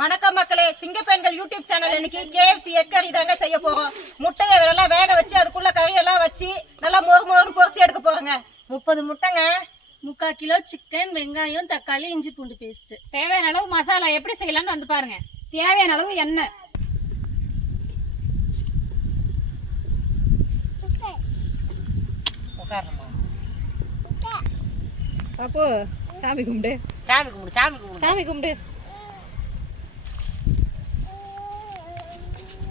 வணக்கம் மக்களே, சிங்கப்பெண்கள் YouTube channel இன்னைக்கு KFC எக் கறி தாங்க செய்ய போறோம். முட்டையை நல்லா வேக வச்சு அதுக்குள்ள கறியெல்லாம் வச்சு நல்லா மொறு மொறுன்னு பொரிச்சு எடுக்க போறோங்க. 30 முட்டைங்க, 3/4 கிலோ சிக்கன், வெங்காயம், தக்காளி, இஞ்சி பூண்டு பேஸ்ட். தேவையான அளவு மசாலா எப்படி செய்யலாம்னு வந்து பாருங்க. தேவையான அளவு எண்ணெய். அப்போ சாமி கும்பிடு. சாமி கும்பிடு.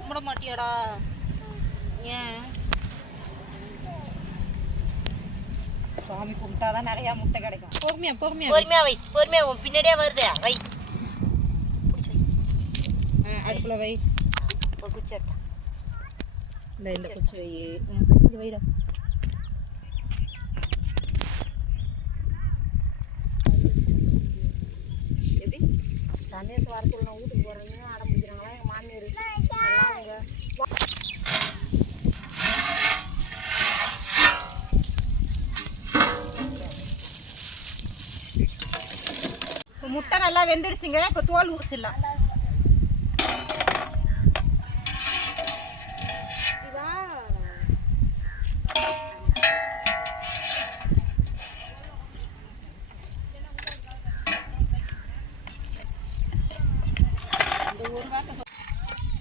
கும்பிட மாட்டியாடா? ஏன்? சாமி கும்பிட்டாதான் நிறைய முட்டை கிடைக்கும். பொறுமையா வை, பின்னாடியே வருது. வை, அடுப்புல வை. குச்சி இந்த குச்சி வை. இது வைடா. சந்தேச வாரத்தில் நான் வீட்டுக்கு போகிறேன்னு அடம் பிடிக்கிறாங்களா எங்கள் மாமியார் எல்லாம் அவங்க. முட்டை நல்லா வெந்துடுச்சுங்க. இப்போ தோல் உரிச்சிடலாம்.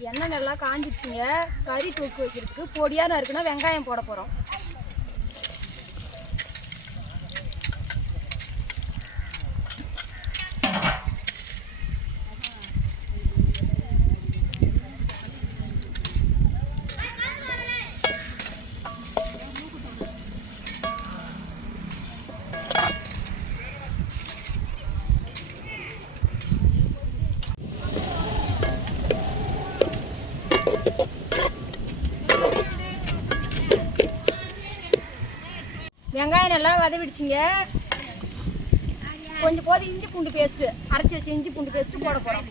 எண்ணெய் நல்லா காஞ்சிடுச்சுங்க. கறி தூக்கு வைக்கிறதுக்கு பொடியாக இருக்குன்னா வெங்காயம் போட போகிறோம். வெங்காயம் நல்லா வதவிடுச்சிங்க. கொஞ்சம் போது இஞ்சி பூண்டு பேஸ்ட்டு, அரைச்சி வச்ச இஞ்சி பூண்டு பேஸ்ட்டு போட போகிறோம்.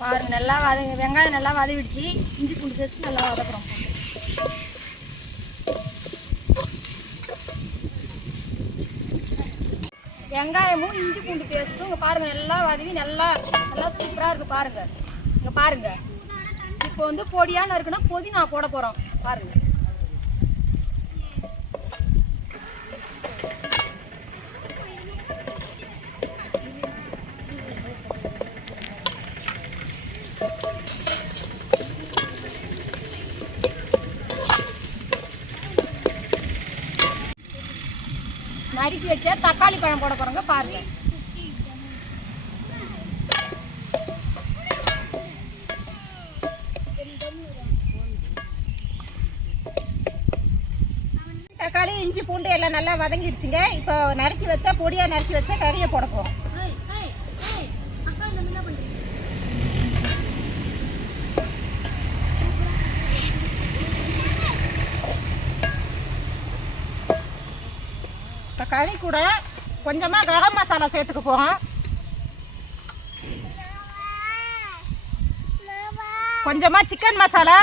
பாருங்க, நல்லா வெங்காயம் நல்லா வதவிடுச்சு. இஞ்சி பூண்டு பேஸ்ட்டு நல்லா வதக்குறோம். வெங்காயமும் இஞ்சி பூண்டு பேஸ்ட்டும் இங்கே பாருங்கள் நல்லா வதவி நல்லா சூப்பராக இருக்குது. பாருங்கள், இங்கே பாருங்கள். இப்போ வந்து பொடியான இருக்குன்னா புதினா போட போகிறோம். பாருங்கள், நறுக்கி வச்ச தக்காளி பழம் போட போகிறோங்க. பாருங்க, தக்காளி இஞ்சி பூண்டு எல்லாம் நல்லா வதங்கிடுச்சுங்க. இப்போ நறுக்கி வச்சா பொடியாக நறுக்கி வச்சா கறியை போட போகிறோம். இப்போ கறி கூட கொஞ்சமாக கரம் மசாலா சேர்த்துக்க போகிறோம். கொஞ்சமாக சிக்கன் மசாலா,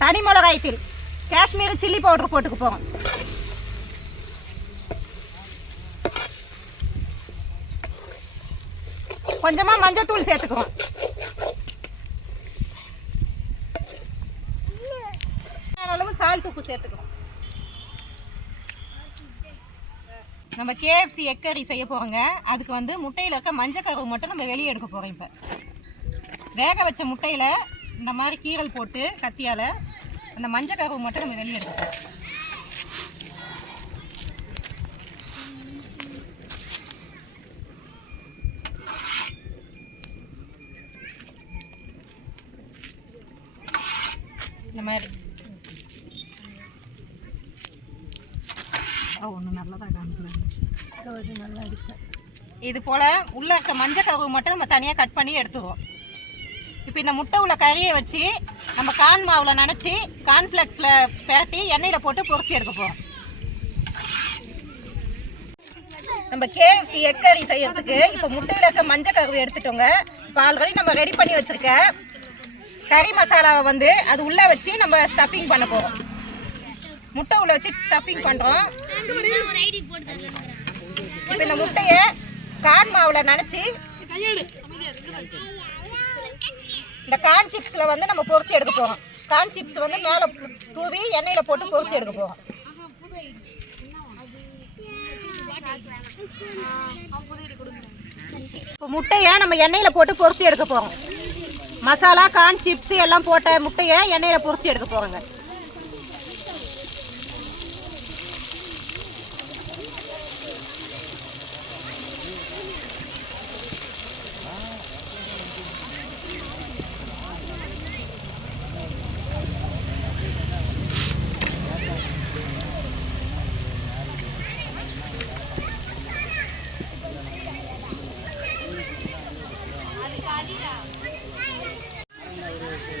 தனி மிளகாய் தூள், காஷ்மீரி சில்லி பவுடர் போட்டுக்க போகிறோம். கொஞ்சமாக மஞ்சள் தூள் சேர்த்துக்குவோம். அளவு சால்ட் உப்பு சேர்த்துக்கிறோம். நம்ம KFC எக் கறி செய்ய போகிறோங்க. அதுக்கு வந்து முட்டையில் இருக்க மஞ்சள் கருவு மட்டும் நம்ம வெளியே எடுக்க போகிறோம். இப்போ வேக வச்ச முட்டையில் இந்த மாதிரி கீரல் போட்டு கத்தியால் அந்த மஞ்சள் கருவு மட்டும் நம்ம வெளியே எடுக்க போகிறோம். இந்த மாதிரி ஒன்று நல்லதாக காமிக்கலாம். நல்லா இருக்கு. இது போல் உள்ளே இருக்க மஞ்சள் கருவு மட்டும் நம்ம தனியாக கட் பண்ணி எடுத்துருவோம். இப்போ இந்த முட்டை உள்ள கறியை வச்சு நம்ம கார்ன் மாவில் நனைச்சி கார்ன்ஃப்ளெக்ஸில் பிரட்டி எண்ணெயில் போட்டு பொரிச்சு எடுக்க போகிறோம். நம்ம KFC எக் கறி செய்யறதுக்கு இப்போ முட்டையில் இருக்க மஞ்சள் கருவு எடுத்துட்டோங்க. இப்போ ஆல்ரெடி நம்ம ரெடி பண்ணி வச்சுருக்க கறி மசாலாவை வந்து அது உள்ளே வச்சு நம்ம ஸ்டஃபிங் பண்ண போகிறோம். முட்டை உள்ளே வச்சு ஸ்டஃபிங் பண்ணுறோம். இப்போ இந்த முட்டையை கார்ன் மாவில் நனைச்சி இந்த கார்ன் சிப்ஸில் வந்து நம்ம பொரிச்சு எடுக்க போகிறோம். கார்ன் சிப்ஸ் வந்து மேலே தூவி எண்ணெயில் போட்டு பொரிச்சு எடுக்க போகிறோம். இப்போ முட்டையை நம்ம எண்ணெயில் போட்டு பொரிச்சு எடுக்க போகிறோம். மசாலா கார்ன் சிப்ஸ் எல்லாம் போட்ட முட்டையை எண்ணெயில் பொரிச்சு எடுக்க போகிறோங்க.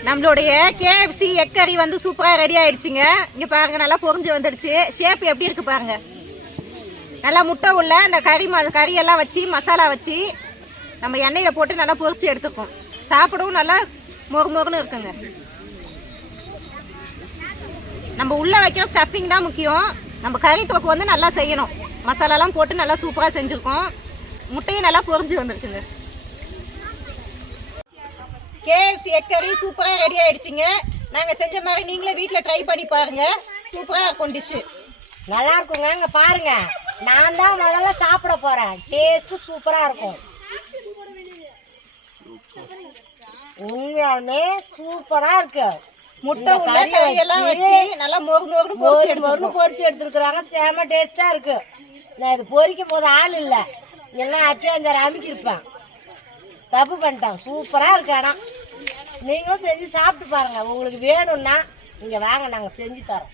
நம்மளுடைய KFC எக் கறி வந்து சூப்பராக ரெடி ஆயிடுச்சுங்க. இங்கே பாருங்கள், நல்லா பொரிஞ்சு வந்துடுச்சு. ஷேப் எப்படி இருக்குது பாருங்கள். நல்லா முட்டை உள்ள இந்த கறியெல்லாம் வச்சு மசாலா வச்சு நம்ம எண்ணெயில் போட்டு நல்லா பொரிச்சு எடுத்துக்கோம். சாப்பிடவும் நல்லா மொறுன்னு இருக்குங்க. நம்ம உள்ளே வைக்கிற ஸ்டஃபிங் தான் முக்கியம். நம்ம கறி தொக்கு வந்து நல்லா செய்யணும். மசாலாலாம் போட்டு நல்லா சூப்பராக செஞ்சுருக்கோம். முட்டையும் நல்லா பொரிஞ்சு வந்துருக்குங்க. KFC எக் கறி சூப்பராக ரெடி ஆகிடுச்சிங்க. நாங்கள் செஞ்ச மாதிரி நீங்களே வீட்டில் ட்ரை பண்ணி பாருங்கள். சூப்பராக இருக்கும் டிஷ்ஷு. நல்லா இருக்குங்க. இங்கே பாருங்கள், நான் தான் முதல்ல சாப்பிட போகிறேன். டேஸ்ட்டு சூப்பராக இருக்கும். உண்மையாலுமே சூப்பராக இருக்கு. முட்டை உள்ள கறியெல்லாம் வச்சு நல்லா மொறுன்னு பொரிச்சு எடுத்துருக்குறாங்க. செம டேஸ்ட்டாக இருக்குது. நான் இது பொரிக்கும் போது ஆள் இல்லை, எல்லாம் அப்பயே அந்த அமுக்கியிருப்பேன். தப்பு பண்ணிட்டேன். சூப்பராக இருக்கு. ஆனால் நீங்களும் செஞ்சு சாப்பிட்டு பாருங்கள். உங்களுக்கு வேணும்னா இங்கே வாங்க, நாங்கள் செஞ்சு தரோம்.